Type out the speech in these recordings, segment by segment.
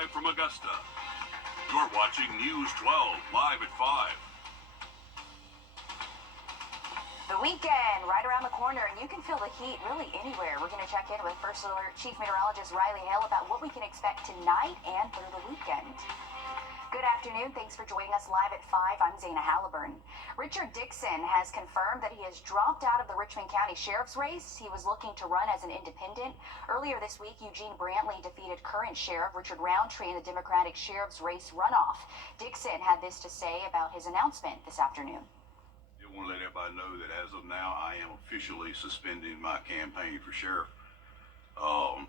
live from Augusta. You're watching News 12 live at 5. The weekend right around the corner, and you can feel the heat really anywhere. We're going to check in with First Alert Chief Meteorologist Riley Hale about what we can expect tonight and through the weekend. Good afternoon. Thanks for joining us live at 5. I'm Zana Halliburton. Richard Dixon has confirmed that he has dropped out of the Richmond County Sheriff's race. He was looking to run as an independent. Earlier this week, Eugene Brantley defeated current Sheriff Richard Roundtree in the Democratic Sheriff's race runoff. Dixon had this to say about his announcement this afternoon. I want to let everybody know that as of now, I am officially suspending my campaign for sheriff,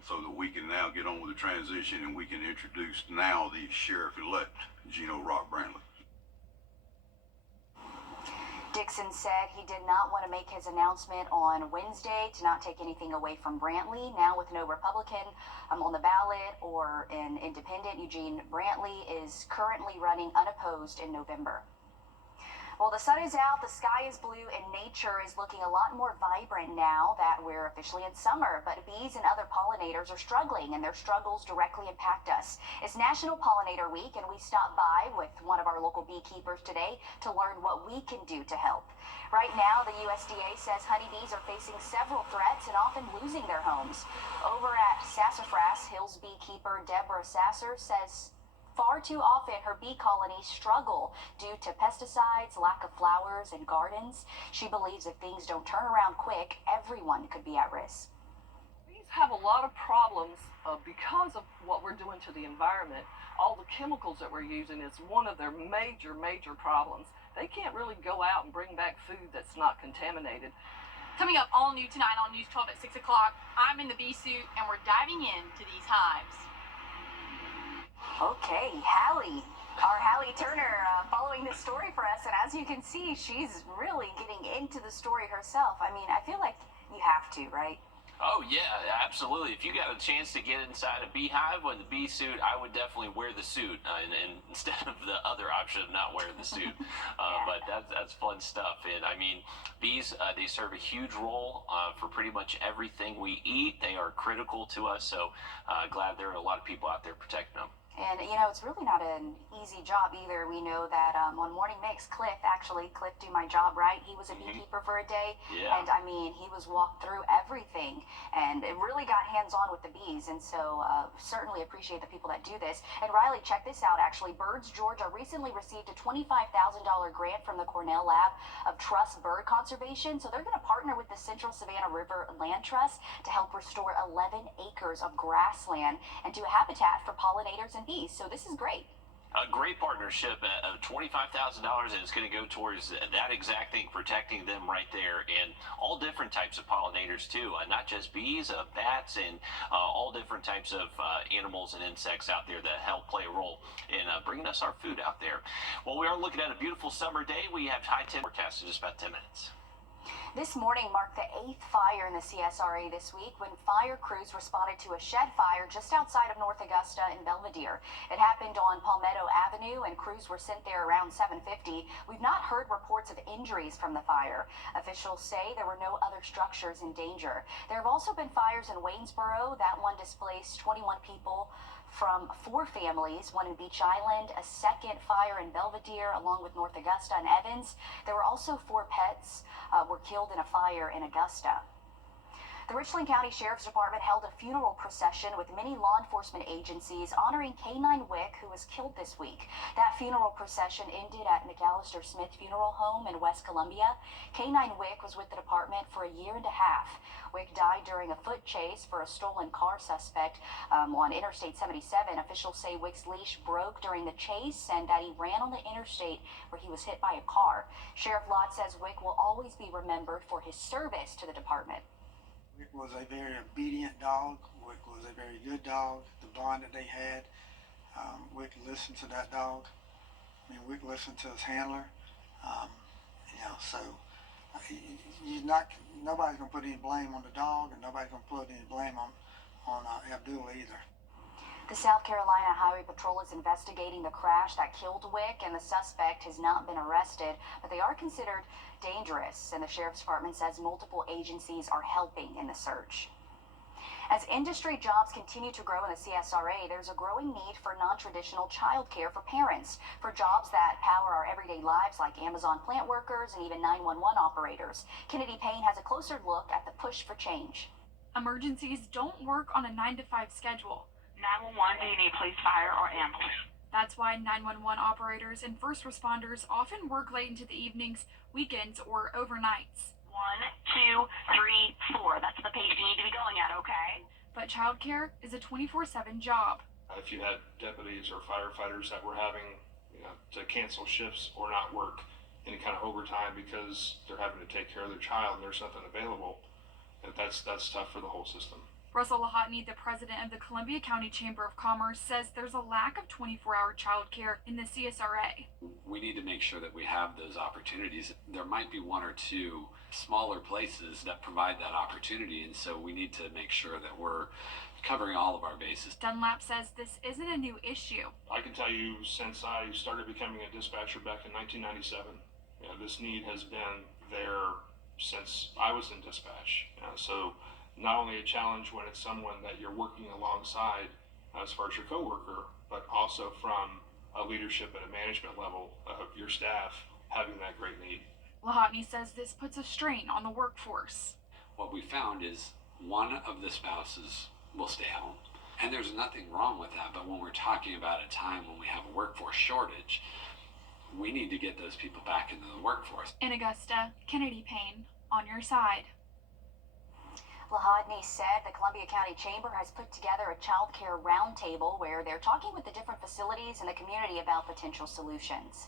so that we can now get on with the transition and we can introduce now the sheriff-elect, Gino Rock Brantley. Dixon said he did not want to make his announcement on Wednesday to not take anything away from Brantley. Now with no Republican on the ballot or an independent, Eugene Brantley is currently running unopposed in November. Well, the sun is out, the sky is blue, and nature is looking a lot more vibrant now that we're officially in summer. But bees and other pollinators are struggling, and their struggles directly impact us. It's National Pollinator Week, and we stopped by with one of our local beekeepers today to learn what we can do to help. Right now, the USDA says honeybees are facing several threats and often losing their homes. Over at Sassafras, Hills beekeeper Deborah Sasser says far too often her bee colonies struggle due to pesticides, lack of flowers and gardens. She believes if things don't turn around quick, everyone could be at risk. Bees have a lot of problems because of what we're doing to the environment. All the chemicals that we're using is one of their major problems. They can't really go out and bring back food that's not contaminated. Coming up all new tonight on News 12 at 6 o'clock, I'm in the bee suit and we're diving into these hives. Okay, Hallie, our Hallie Turner, following this story for us, and as you can see, she's really getting into the story herself. I mean, I feel like you have to, right? Oh yeah, absolutely. If you got a chance to get inside a beehive with a bee suit, I would definitely wear the suit and instead of the other option of not wearing the suit. But that's fun stuff. And I mean, bees, they serve a huge role for pretty much everything we eat. They are critical to us, so glad there are a lot of people out there protecting them. And, you know, it's really not an easy job either. We know that on Morning Mix, Cliff Do My Job Right. He was a beekeeper for a day. Yeah. And, I mean, he was walked through everything and it really got hands-on with the bees. And so certainly appreciate the people that do this. And, Riley, check this out, actually. Birds Georgia recently received a $25,000 grant from the Cornell Lab of Trust Bird Conservation. So they're going to partner with the Central Savannah River Land Trust to help restore 11 acres of grassland and do a habitat for pollinators and bees. So this is great. A great partnership of $25,000, and it's going to go towards that exact thing, protecting them right there, and all different types of pollinators too, not just bees, bats, and all different types of animals and insects out there that help play a role in bringing us our food out there. Well, we are looking at a beautiful summer day. We have high temp forecast in just about 10 minutes. This morning marked the 8th fire in the CSRA this week when fire crews responded to a shed fire just outside of North Augusta in Belvedere. It happened on Palmetto Avenue and crews were sent there around 7:50. We've not heard reports of injuries from the fire. Officials say there were no other structures in danger. There have also been fires in Waynesboro. That one displaced 21 people from 4 families, one in Beach Island, a second fire in Belvedere, along with North Augusta and Evans. There were also 4 pets were killed in a fire in Augusta. The Richland County Sheriff's Department held a funeral procession with many law enforcement agencies honoring K9 Wick, who was killed this week. That funeral procession ended at McAllister Smith Funeral Home in West Columbia. K9 Wick was with the department for a year and a half. Wick died during a foot chase for a stolen car suspect on Interstate 77. Officials say Wick's leash broke during the chase and that he ran on the interstate where he was hit by a car. Sheriff Lott says Wick will always be remembered for his service to the department. Wick was a very obedient dog. Wick was a very good dog. The bond that they had, Wick listened to that dog. I mean, Wick listened to his handler. So nobody's going to put any blame on the dog, and nobody's going to put any blame on Abdul either. The South Carolina Highway Patrol is investigating the crash that killed Wick, and the suspect has not been arrested, but they are considered dangerous, and the Sheriff's Department says multiple agencies are helping in the search. As industry jobs continue to grow in the CSRA, there's a growing need for non-traditional childcare for parents, for jobs that power our everyday lives like Amazon plant workers and even 911 operators. Kennedy Payne has a closer look at the push for change. Emergencies don't work on a 9-to-5 schedule. 911, do you need police, fire, or ambulance? That's why 911 operators and first responders often work late into the evenings, weekends, or overnights. 1, 2, 3, 4. That's the pace you need to be going at, okay? But childcare is a 24/7 job. If you had deputies or firefighters that were having to cancel shifts or not work any kind of overtime because they're having to take care of their child and there's nothing available, that's tough for the whole system. Russell Lahotny, the president of the Columbia County Chamber of Commerce, says there's a lack of 24-hour childcare in the CSRA. We need to make sure that we have those opportunities. There might be one or two smaller places that provide that opportunity, and so we need to make sure that we're covering all of our bases. Dunlap says this isn't a new issue. I can tell you since I started becoming a dispatcher back in 1997, this need has been there since I was in dispatch. So not only a challenge when it's someone that you're working alongside as far as your coworker, but also from a leadership at a management level of your staff having that great need. Lahotny says this puts a strain on the workforce. What we found is one of the spouses will stay home. And there's nothing wrong with that, but when we're talking about a time when we have a workforce shortage, we need to get those people back into the workforce. In Augusta, Kennedy Payne, on your side. Lahotny said the Columbia County Chamber has put together a child care roundtable where they're talking with the different facilities in the community about potential solutions.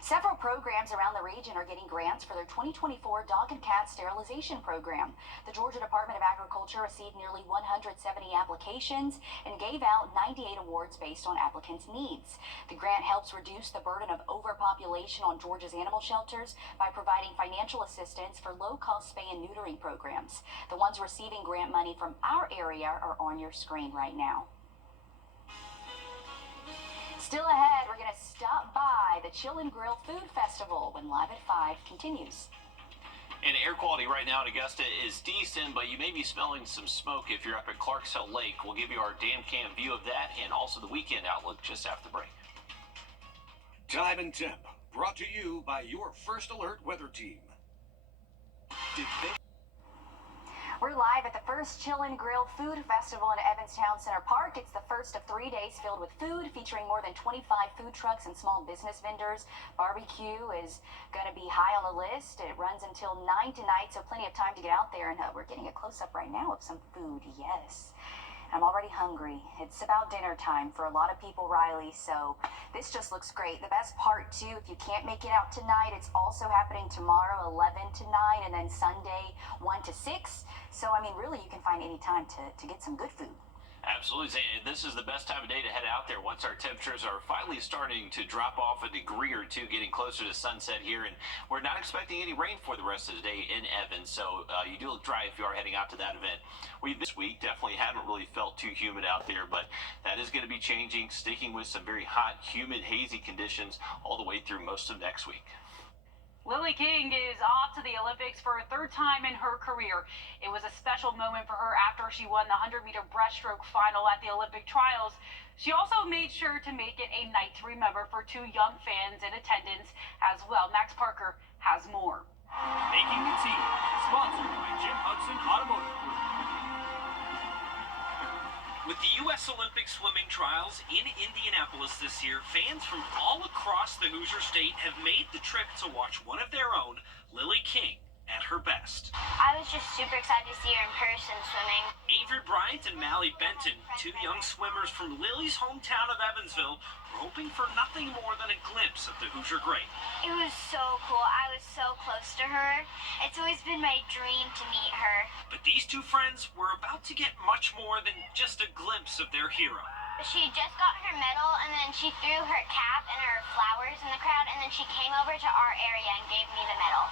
Several programs around the region are getting grants for their 2024 dog and cat sterilization program. The Georgia Department of Agriculture received nearly 170 applications and gave out 98 awards based on applicants' needs. The grant helps reduce the burden of overpopulation on Georgia's animal shelters by providing financial assistance for low-cost spay and neutering programs. The ones receiving grant money from our area are on your screen right now. Still ahead, we're going to stop by the Chill and Grill Food Festival when Live at 5 continues. And air quality right now in Augusta is decent, but you may be smelling some smoke if you're up at Clarks Hill Lake. We'll give you our dam cam view of that and also the weekend outlook just after the break. Time and Temp, brought to you by your First Alert weather team. We're live at the first Chill and Grill Food Festival in Evanstown Center Park. It's the first of 3 days filled with food, featuring more than 25 food trucks and small business vendors. Barbecue is going to be high on the list. It runs until 9 tonight, so plenty of time to get out there. And we're getting a close-up right now of some food, yes. I'm already hungry. It's about dinner time for a lot of people, Riley, so this just looks great. The best part, too, if you can't make it out tonight, it's also happening tomorrow, 11 to 9, and then Sunday, 1 to 6. So, I mean, really, you can find any time to get some good food. Absolutely. This is the best time of day to head out there once our temperatures are finally starting to drop off a degree or two, getting closer to sunset here. And we're not expecting any rain for the rest of the day in Evans, so you do look dry if you are heading out to that event. We this week definitely haven't really felt too humid out there, but that is going to be changing, sticking with some very hot, humid, hazy conditions all the way through most of next week. Lily King is off to the Olympics for a third time in her career. It was a special moment for her after she won the 100-meter breaststroke final at the Olympic trials. She also made sure to make it a night to remember for two young fans in attendance as well. Max Parker has more. Making the team, sponsored by Jim Hudson Automotive Group. With the U.S. Olympic swimming trials in Indianapolis this year, fans from all across the Hoosier State have made the trip to watch one of their own, Lily King, at her best. I was just super excited to see her in person swimming. Avery Bryant and Mallie Benton, two young swimmers from Lily's hometown of Evansville, were hoping for nothing more than a glimpse of the Hoosier great. It was so cool. I was so close to her. It's always been my dream to meet her. But these two friends were about to get much more than just a glimpse of their hero. She just got her medal, and then she threw her cap and her flowers in the crowd, and then she came over to our area and gave me the medal.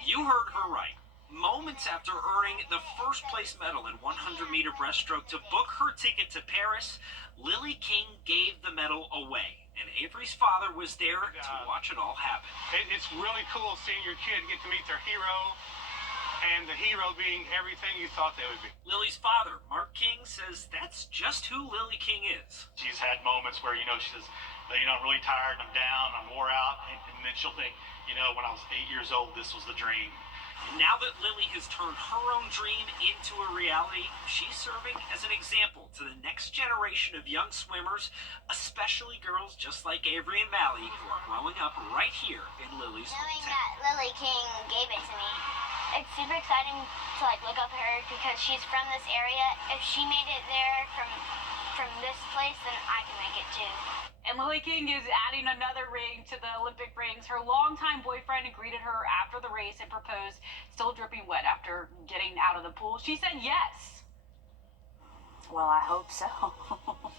You heard her right. Moments after earning the first place medal in 100-meter breaststroke to book her ticket to Paris, Lily King gave the medal away. And Avery's father was there to watch it all happen. It's really cool seeing your kid get to meet their hero. and the hero being everything you thought they would be. Lily's father, Mark King, says that's just who Lily King is. She's had moments where, she says, I'm really tired, I'm down, I'm wore out, and then she'll think, when I was 8 years old, this was the dream. Now that Lily has turned her own dream into a reality, she's serving as an example to the next generation of young swimmers, especially girls just like Avery and Mally, who are growing up right here in Lily's Knowing hometown. that Lily King gave it to me, it's super exciting to look up her because she's from this area. If she made it there from this place, then I can make it too. And Lily King is adding another ring to the Olympic rings. Her longtime boyfriend greeted her after the race and proposed, still dripping wet after getting out of the pool. She said yes. Well, I hope so.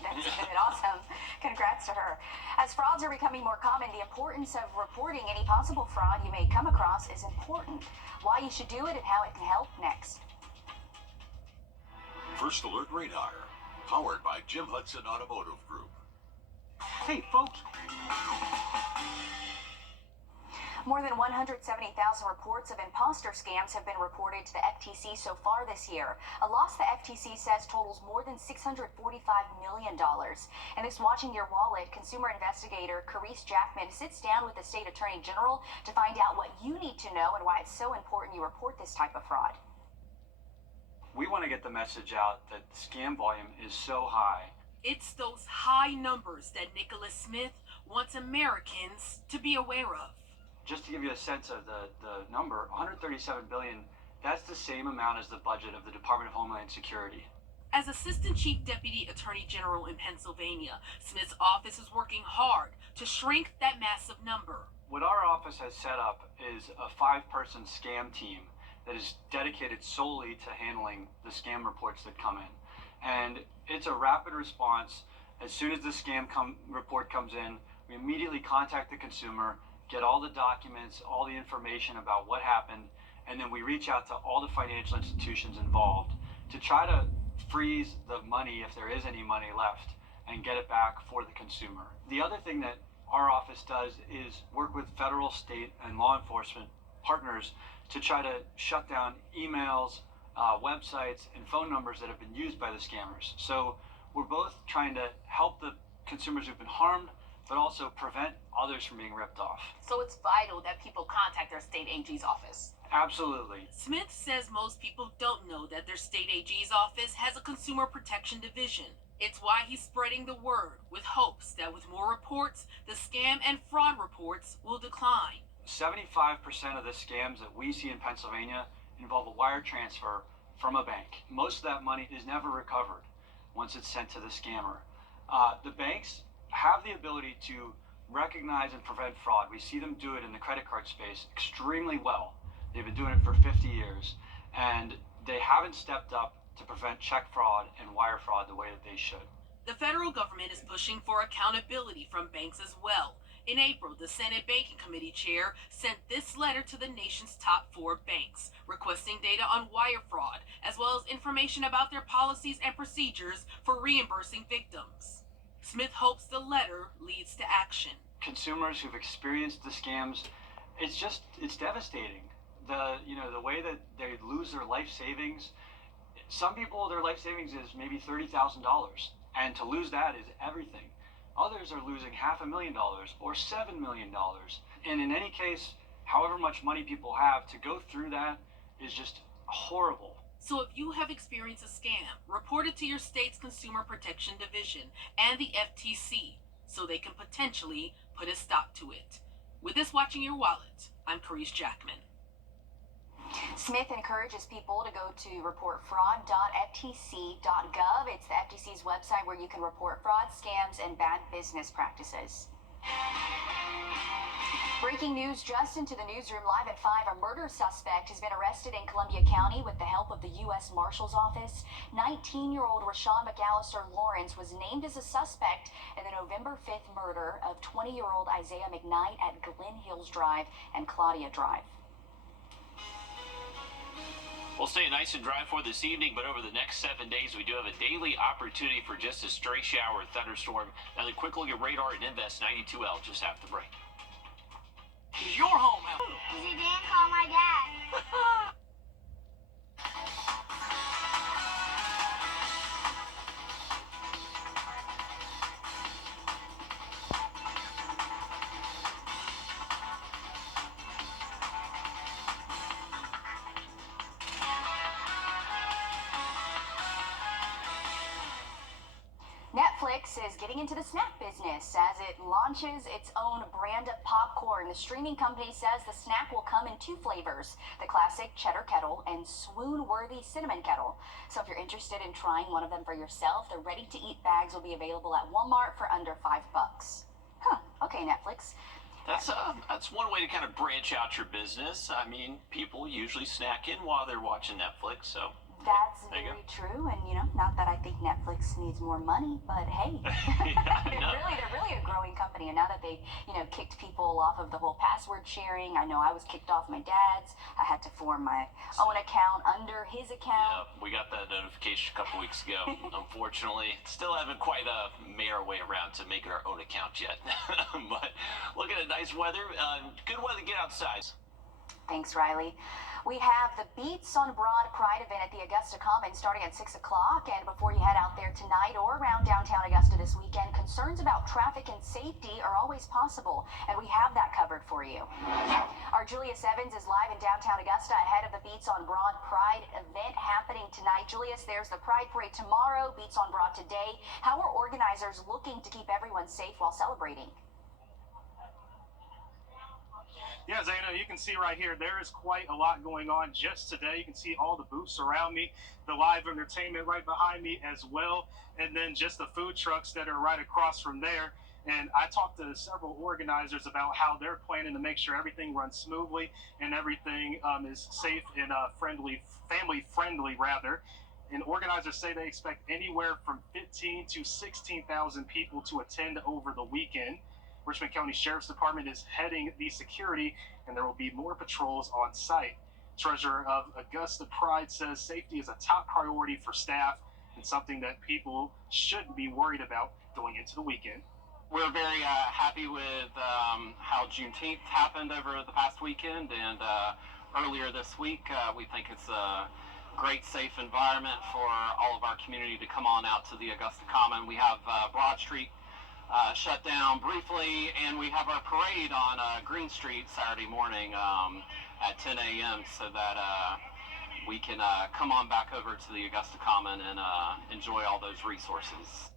That's good. Awesome. Congrats to her. As frauds are becoming more common, the importance of reporting any possible fraud you may come across is important. Why you should do it and how it can help next. First Alert Radar, powered by Jim Hudson Automotive Group. Hey, folks. More than 170,000 reports of imposter scams have been reported to the FTC so far this year. A loss the FTC says totals more than $645 million. In this Watching Your Wallet, consumer investigator Carice Jackman sits down with the state attorney general to find out what you need to know and why it's so important you report this type of fraud. We want to get the message out that the scam volume is so high. It's those high numbers that Nicholas Smith wants Americans to be aware of. Just to give you a sense of the number, $137 billion, that's the same amount as the budget of the Department of Homeland Security. As Assistant Chief Deputy Attorney General in Pennsylvania, Smith's office is working hard to shrink that massive number. What our office has set up is a 5-person scam team that is dedicated solely to handling the scam reports that come in. And it's a rapid response. As soon as the scam report comes in, we immediately contact the consumer, get all the documents, all the information about what happened, and then we reach out to all the financial institutions involved to try to freeze the money, if there is any money left, and get it back for the consumer. The other thing that our office does is work with federal, state, and law enforcement partners to try to shut down emails, websites, and phone numbers that have been used by the scammers. So we're both trying to help the consumers who've been harmed, but also prevent others from being ripped off. So it's vital that people contact their state AG's office. Absolutely. Smith says most people don't know that their state AG's office has a consumer protection division. It's why he's spreading the word with hopes that with more reports, the scam and fraud reports will decline. 75% of the scams that we see in Pennsylvania involve a wire transfer from a bank. Most of that money is never recovered once it's sent to the scammer. The banks have the ability to recognize and prevent fraud. We see them do it in the credit card space extremely well. They've been doing it for 50 years, and they haven't stepped up to prevent check fraud and wire fraud the way that they should. The federal government is pushing for accountability from banks as well. In April, the Senate Banking Committee chair sent this letter to the nation's top 4 banks, requesting data on wire fraud, as well as information about their policies and procedures for reimbursing victims. Smith hopes the letter leads to action. Consumers who've experienced the scams, it's devastating. The way that they lose their life savings. Some people, their life savings is maybe $30,000, and to lose that is everything. Others are losing $500,000 or $7 million. And in any case, however much money people have, to go through that is just horrible. So if you have experienced a scam, report it to your state's Consumer Protection Division and the FTC so they can potentially put a stop to it. With this Watching Your Wallet, I'm Carice Jackman. Smith encourages people to go to reportfraud.ftc.gov. It's the FTC's website where you can report fraud, scams, and bad business practices. Breaking news just into the newsroom live at 5. A murder suspect has been arrested in Columbia County with the help of the U.S. Marshal's Office. 19-year-old Rashawn McAllister Lawrence was named as a suspect in the November 5th murder of 20-year-old Isaiah McKnight at Glen Hills Drive and Claudia Drive. We'll stay nice and dry for this evening, but over the next 7 days, we do have a daily opportunity for just a stray shower or thunderstorm. Now, the quick look at radar and Invest 92L just after the break. Is your home out? Because he didn't call my dad. Netflix is getting into the snack business as it launches its own brand of popcorn. The streaming company says the snack will come in 2 flavors, the classic cheddar kettle and swoon-worthy cinnamon kettle. So if you're interested in trying one of them for yourself, the ready-to-eat bags will be available at Walmart for under $5. Huh, okay, Netflix. That's one way to kind of branch out your business. I mean, people usually snack in while they're watching Netflix, so. That's very true, and not that I think Netflix needs more money, but hey, they're really a growing company, and now that they, kicked people off of the whole password sharing, I know I was kicked off my dad's. I had to form my own account under his account. Yeah, we got that notification a couple weeks ago. Unfortunately, still haven't quite made our way around to making our own account yet. But look at it, nice weather, good weather to get outside. Thanks, Riley. We have the Beats on Broad Pride event at the Augusta Commons starting at 6 o'clock. And before you head out there tonight or around downtown Augusta this weekend, concerns about traffic and safety are always possible, and we have that covered for you. Our Julius Evans is live in downtown Augusta ahead of the Beats on Broad Pride event happening tonight. Julius, there's the Pride Parade tomorrow, Beats on Broad today. How are organizers looking to keep everyone safe while celebrating? Yeah, Zaina, you can see right here, there is quite a lot going on just today. You can see all the booths around me, the live entertainment right behind me as well, and then just the food trucks that are right across from there. And I talked to several organizers about how they're planning to make sure everything runs smoothly and everything is safe and family-friendly, rather. And organizers say they expect anywhere from 15 to 16,000 people to attend over the weekend. Richmond County Sheriff's Department is heading the security, and there will be more patrols on site. Treasurer of Augusta Pride says safety is a top priority for staff and something that people shouldn't be worried about going into the weekend. We're very happy with how Juneteenth happened over the past weekend, and earlier this week. We think it's a great, safe environment for all of our community to come on out to the Augusta Common. We have Broad Street shut down briefly, and we have our parade on Green Street Saturday morning at 10 a.m. so that we can come on back over to the Augusta Common and enjoy all those resources.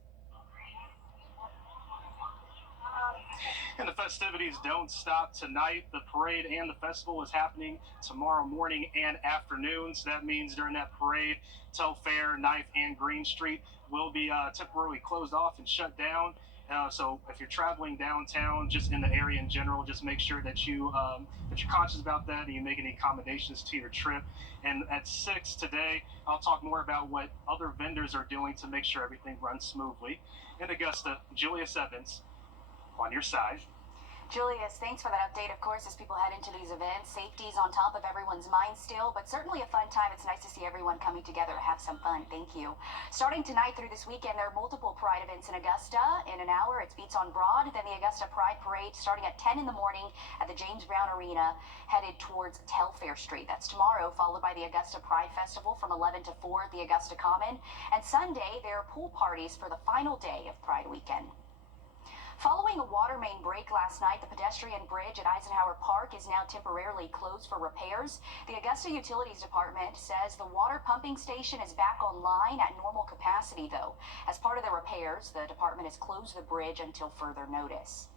And the festivities don't stop tonight. The parade and the festival is happening tomorrow morning and afternoon. So that means during that parade, Telfair, Knife, and Green Street will be temporarily closed off and shut down. So if you're traveling downtown, just in the area in general, just make sure that you're conscious about that and you make any accommodations to your trip. And at 6 today, I'll talk more about what other vendors are doing to make sure everything runs smoothly. In Augusta, Julius Evans, on your side. Julius, thanks for that update. Of course, as people head into these events, safety's on top of everyone's mind still, but certainly a fun time. It's nice to see everyone coming together to have some fun. Thank you. Starting tonight through this weekend, there are multiple Pride events in Augusta. In an hour, it's Beats on Broad, then the Augusta Pride Parade starting at 10 in the morning at the James Brown Arena, headed towards Telfair Street. That's tomorrow, followed by the Augusta Pride Festival from 11 to 4 at the Augusta Common. And Sunday, there are pool parties for the final day of Pride weekend. Following a water main break last night, the pedestrian bridge at Eisenhower Park is now temporarily closed for repairs. The Augusta Utilities Department says the water pumping station is back online at normal capacity, though. As part of the repairs, the department has closed the bridge until further notice.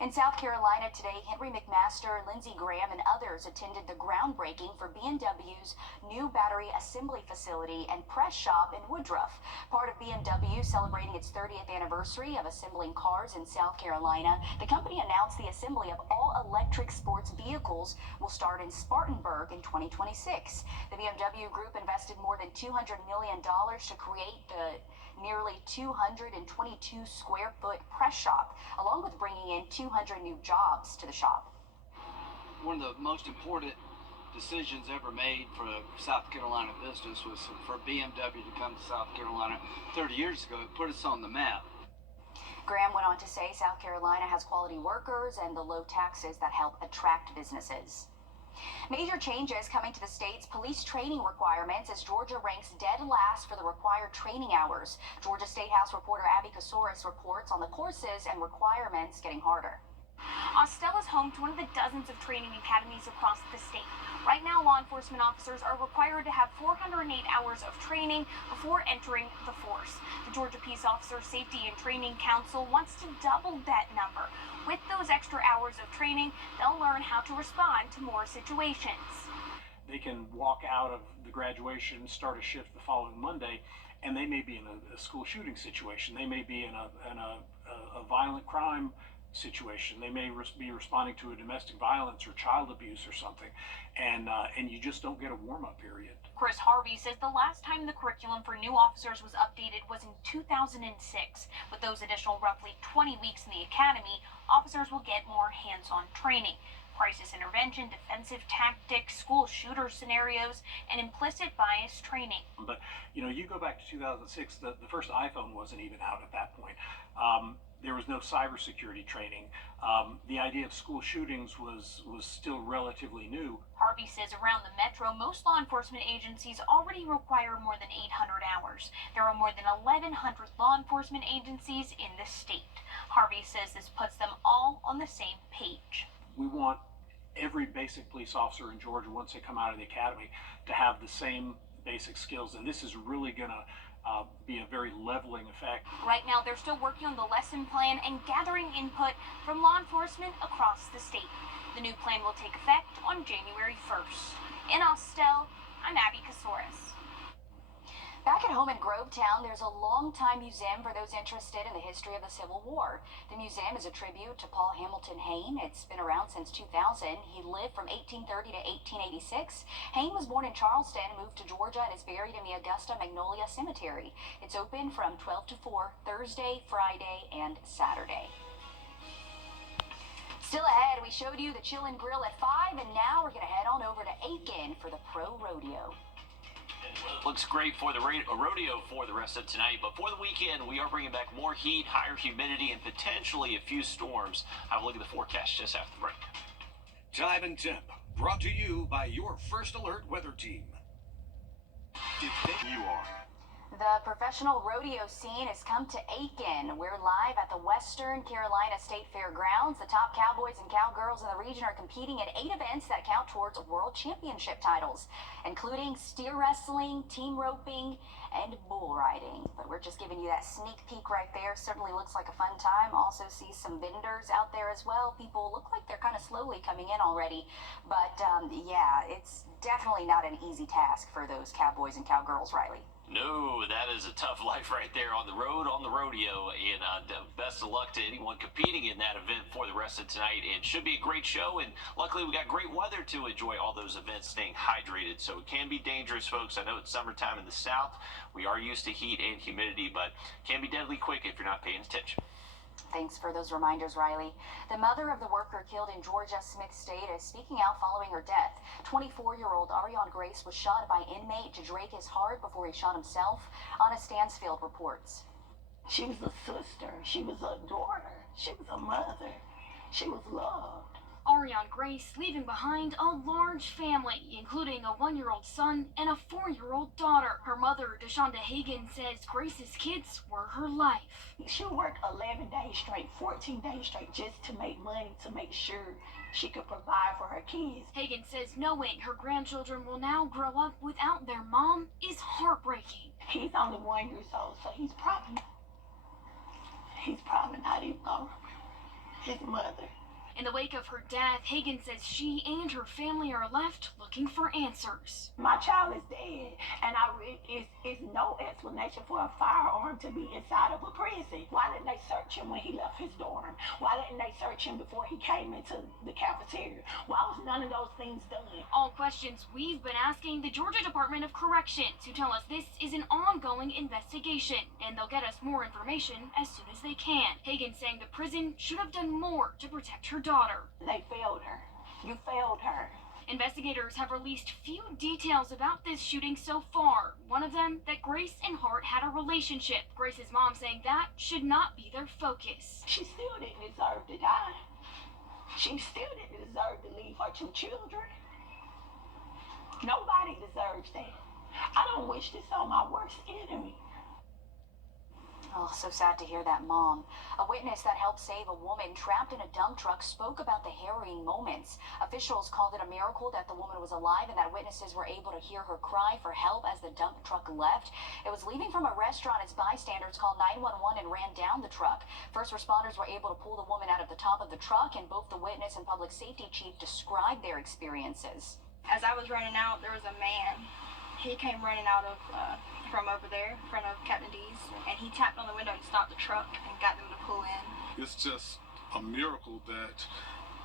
In South Carolina today, Henry McMaster, Lindsey Graham, and others attended the groundbreaking for BMW's new battery assembly facility and press shop in Wrdw. Part of BMW celebrating its 30th anniversary of assembling cars in South Carolina, the company announced the assembly of all electric sports vehicles will start in Spartanburg in 2026. The BMW Group invested more than $200 million to create the nearly 222 square foot press shop, along with bringing in 200 new jobs to the shop. One of the most important decisions ever made for South Carolina business was for BMW to come to South Carolina 30 years ago. It put us on the map. Graham went on to say South Carolina has quality workers and the low taxes that help attract businesses. Major changes coming to the state's police training requirements as Georgia ranks dead last for the required training hours. Georgia State House reporter Abby Kasouris reports on the courses and requirements getting harder. Austell is home to one of the dozens of training academies across the state. Right now, law enforcement officers are required to have 408 hours of training before entering the force. The Georgia Peace Officer Safety and Training Council wants to double that number. With those extra hours of training, they'll learn how to respond to more situations. They can walk out of the graduation, start a shift the following Monday, and they may be in a school shooting situation. They may be in a violent crime situation. They may be responding to a domestic violence or child abuse or something, and you just don't get a warm-up period. Chris Harvey says the last time the curriculum for new officers was updated was in 2006. With those additional roughly 20 weeks in the academy, officers will get more hands-on training. Crisis intervention, defensive tactics, school shooter scenarios, and implicit bias training. But, you go back to 2006, the first iPhone wasn't even out at that point. There was no cybersecurity training. The idea of school shootings was still relatively new. Harvey says around the metro, most law enforcement agencies already require more than 800 hours. There are more than 1,100 law enforcement agencies in the state. Harvey says this puts them all on the same page. We want every basic police officer in Georgia, once they come out of the academy, to have the same basic skills, and this is really going to be a very leveling effect. Right now, they're still working on the lesson plan and gathering input from law enforcement across the state. The new plan will take effect on January 1st. In Austell, I'm Abby Casores. Back at home in Grovetown, there's a long-time museum for those interested in the history of the Civil War. The museum is a tribute to Paul Hamilton Hayne. It's been around since 2000. He lived from 1830 to 1886. Hayne was born in Charleston, moved to Georgia, and is buried in the Augusta Magnolia Cemetery. It's open from 12 to 4, Thursday, Friday, and Saturday. Still ahead, we showed you the Chill and Grill at 5, and now we're going to head on over to Aiken for the Pro Rodeo. Looks great for the rodeo for the rest of tonight, but for the weekend, we are bringing back more heat, higher humidity, and potentially a few storms. Have a look at the forecast just after the break. Time and Temp, brought to you by your First Alert weather team. You are. The professional rodeo scene has come to Aiken. We're live at the Western Carolina State Fairgrounds. The top cowboys and cowgirls in the region are competing in 8 events that count towards world championship titles, including steer wrestling, team roping, and bull riding. But we're just giving you that sneak peek right there. Certainly looks like a fun time. Also see some vendors out there as well. People look like they're kind of slowly coming in already. But yeah, it's definitely not an easy task for those cowboys and cowgirls, Riley. No, that is a tough life right there on the road, on the rodeo, and best of luck to anyone competing in that event for the rest of tonight. It should be a great show, and luckily we got great weather to enjoy all those events, staying hydrated. So it can be dangerous, folks. I know it's summertime in the South. We are used to heat and humidity, but can be deadly quick if you're not paying attention. Thanks for those reminders, Riley. The mother of the worker killed in Georgia Smith State is speaking out following her death. 24-year-old Ariane Grace was shot by inmate to Drake his heart before he shot himself. Anna Stansfield reports. She was a sister. She was a daughter. She was a mother. She was loved. Ariane Grace leaving behind a large family, including a 1-year-old son and a 4-year-old daughter. Her mother, Deshonda Hagan, says Grace's kids were her life. She worked 11 days straight, 14 days straight, just to make money, to make sure she could provide for her kids. Hagan says knowing her grandchildren will now grow up without their mom is heartbreaking. He's only 1 year old, so he's probably not even gonna remember his mother. In the wake of her death, Hagan says she and her family are left looking for answers. My child is dead, and it's no explanation for a firearm to be inside of a prison. Why didn't they search him when he left his dorm? Why didn't they search him before he came into the cafeteria? Why was none of those things done? All questions we've been asking the Georgia Department of Corrections, who tell us this is an ongoing investigation, and they'll get us more information as soon as they can. Hagan saying the prison should have done more to protect her daughter. They failed her. You failed her. Investigators have released few details about this shooting so far. One of them, that Grace and Hart had a relationship. Grace's mom saying that should not be their focus. She still didn't deserve to die. She still didn't deserve to leave her 2 children. Nobody deserves that. I don't wish this on my worst enemy. Oh, Oh, so sad to hear that, Mom. A witness that helped save a woman trapped in a dump truck spoke about the harrowing moments. Officials called it a miracle that the woman was alive and that witnesses were able to hear her cry for help as the dump truck left. It was leaving from a restaurant as bystanders called 911 and ran down the truck. First responders were able to pull the woman out of the top of the truck, and both the witness and public safety chief described their experiences. As I was running out, there was a man. He came running out of from over there in front of Captain D's, and he tapped on the window to stop the truck and got them to pull in. It's just a miracle that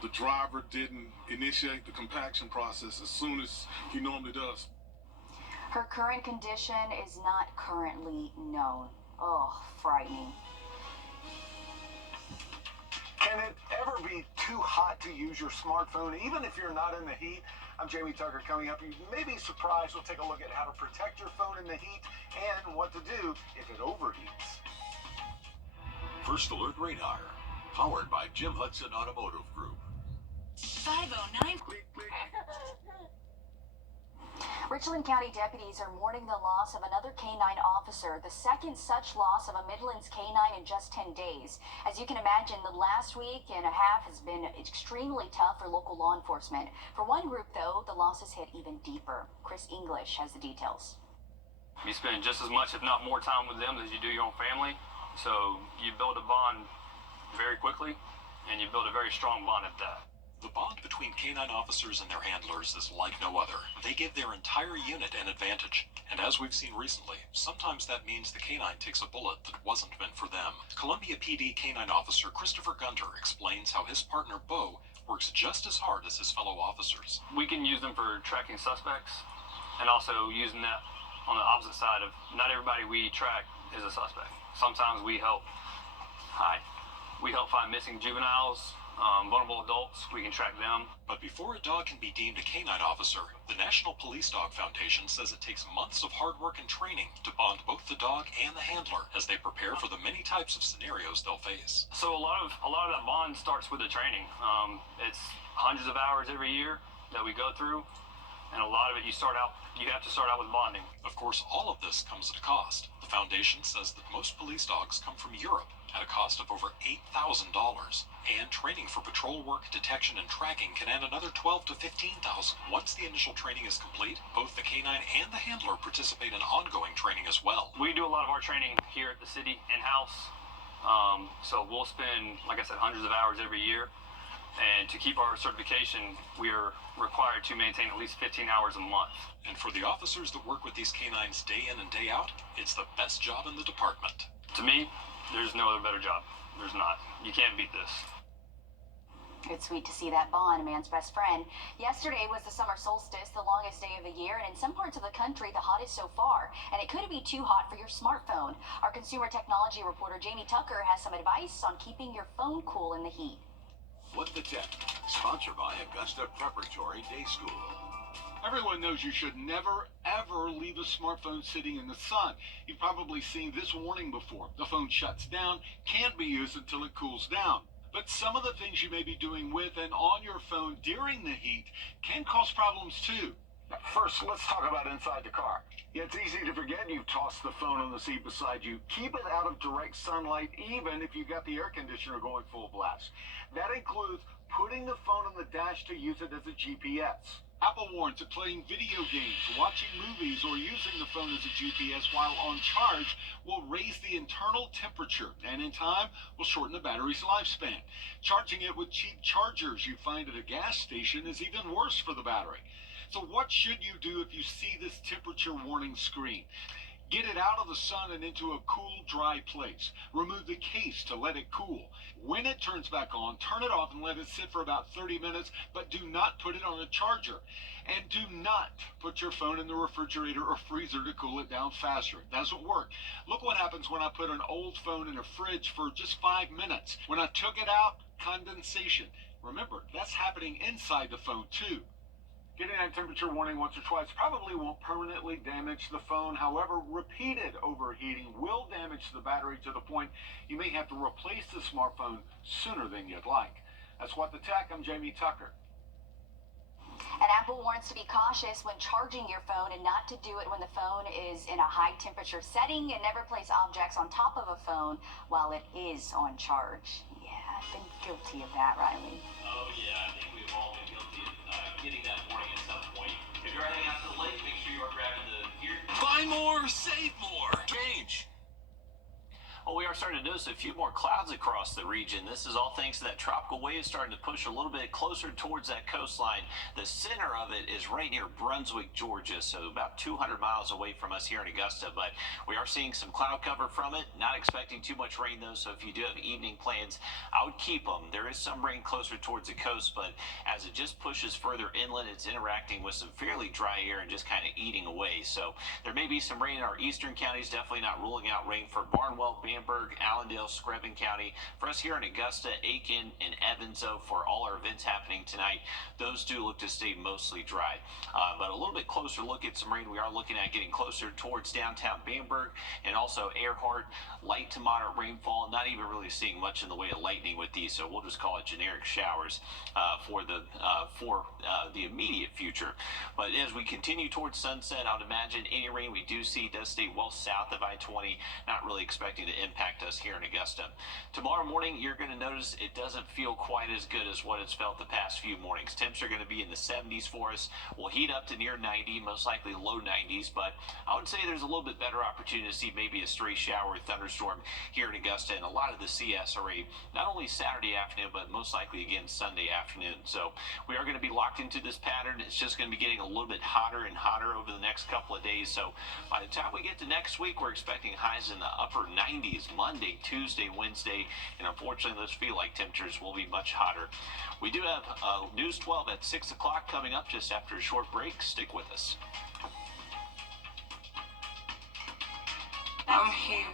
the driver didn't initiate the compaction process as soon as he normally does. Her current condition is not currently known. Oh, frightening. Can it ever be too hot to use your smartphone, even if you're not in the heat? I'm Jamie Tucker. Coming up, you may be surprised. We'll take a look at how to protect your phone in the heat and what to do if it overheats. First Alert Radar, powered by Jim Hudson Automotive Group. 509. Richland County deputies are mourning the loss of another canine officer, the second such loss of a Midlands canine in just 10 days. As you can imagine, the last week and a half has been extremely tough for local law enforcement. For one group, though, the losses hit even deeper. Chris English has the details. You spend just as much, if not more, time with them as you do your own family. So you build a bond very quickly, and you build a very strong bond at that. The bond between canine officers and their handlers is like no other. They give their entire unit an advantage. And as we've seen recently, sometimes that means the canine takes a bullet that wasn't meant for them. Columbia PD canine officer Christopher Gunter explains how his partner Bo works just as hard as his fellow officers. We can use them for tracking suspects, and also using that on the opposite side of not everybody we track is a suspect. Sometimes we help find missing juveniles, vulnerable adults. We can track them. But before a dog can be deemed a canine officer, the National Police Dog Foundation says it takes months of hard work and training to bond both the dog and the handler as they prepare for the many types of scenarios they'll face. So a lot of that bond starts with the training. It's hundreds of hours every year that we go through, and a lot of it you have to start out with bonding. Of course, all of this comes at a cost. The foundation says that most police dogs come from Europe at a cost of over $8,000, and training for patrol work, detection, and tracking can add another $12,000 to $15,000. Once the initial training is complete, both the canine and the handler participate in ongoing training as well. We do a lot of our training here at the city in-house, so we'll spend, like I said, hundreds of hours every year. And to keep our certification, we are required to maintain at least 15 hours a month. And for the officers that work with these canines day in and day out, it's the best job in the department. To me, there's no other better job. There's not. You can't beat this. It's sweet to see that bond, a man's best friend. Yesterday was the summer solstice, the longest day of the year, and in some parts of the country, the hottest so far. And it could be too hot for your smartphone. Our consumer technology reporter, Jamie Tucker, has some advice on keeping your phone cool in the heat. What the Tech, sponsored by Augusta Preparatory Day School. Everyone knows you should never, ever leave a smartphone sitting in the sun. You've probably seen this warning before. The phone shuts down, can't be used until it cools down. But some of the things you may be doing with and on your phone during the heat can cause problems too. First, let's talk about inside the car. It's easy to forget you've tossed the phone on the seat beside you. Keep it out of direct sunlight, even if you've got the air conditioner going full blast. That includes putting the phone on the dash to use it as a GPS. Apple warns that playing video games, watching movies, or using the phone as a GPS while on charge will raise the internal temperature and in time will shorten the battery's lifespan. Charging it with cheap chargers you find at a gas station is even worse for the battery. So what should you do if you see this temperature warning screen? Get it out of the sun and into a cool, dry place. Remove the case to let it cool. When it turns back on, turn it off and let it sit for about 30 minutes, but do not put it on a charger. And do not put your phone in the refrigerator or freezer to cool it down faster. It doesn't work. Look what happens when I put an old phone in a fridge for just 5 minutes. When I took it out, condensation. Remember, that's happening inside the phone too. Getting that temperature warning once or twice probably won't permanently damage the phone. However, repeated overheating will damage the battery to the point you may have to replace the smartphone sooner than you'd like. That's What the Tech. I'm Jamie Tucker. And Apple warns to be cautious when charging your phone and not to do it when the phone is in a high temperature setting, and never place objects on top of a phone while it is on charge. Yeah, I've been guilty of that, Riley. Oh yeah, I think we've all been guilty of getting that warning at some point. If you're heading out to the lake, make sure you are grabbing the gear. Buy more, save more. Change. Well, we are starting to notice a few more clouds across the region. This is all thanks to that tropical wave starting to push a little bit closer towards that coastline. The center of it is right near Brunswick, Georgia, so about 200 miles away from us here in Augusta. But we are seeing some cloud cover from it. Not expecting too much rain, though, so if you do have evening plans, I would keep them. There is some rain closer towards the coast, but as it just pushes further inland, it's interacting with some fairly dry air and just kind of eating away. So there may be some rain in our eastern counties. Definitely not ruling out rain for Barnwell, Bamberg, Allendale, Screven County. For us here in Augusta, Aiken, and Evans, though, for all our events happening tonight, those do look to stay mostly dry. But a little bit closer look at some rain. We are looking at getting closer towards downtown Bamberg and also Earhart. Light to moderate rainfall. Not even really seeing much in the way of lightning with these, so we'll just call it generic showers for the immediate future. But as we continue towards sunset, I would imagine any rain we do see does stay well south of I-20. Not really expecting to impact us here in Augusta. Tomorrow morning, you're going to notice it doesn't feel quite as good as what it's felt the past few mornings. Temps are going to be in the 70s for us. We'll heat up to near 90, most likely low 90s, but I would say there's a little bit better opportunity to see maybe a stray shower or thunderstorm here in Augusta and a lot of the CSRA, not only Saturday afternoon, but most likely again Sunday afternoon. So we are going to be locked into this pattern. It's just going to be getting a little bit hotter and hotter over the next couple of days. So by the time we get to next week, we're expecting highs in the upper 90s Monday, Tuesday, Wednesday, and unfortunately those feel like temperatures will be much hotter. We do have News 12 at 6 o'clock coming up just after a short break. Stick with us. I'm here.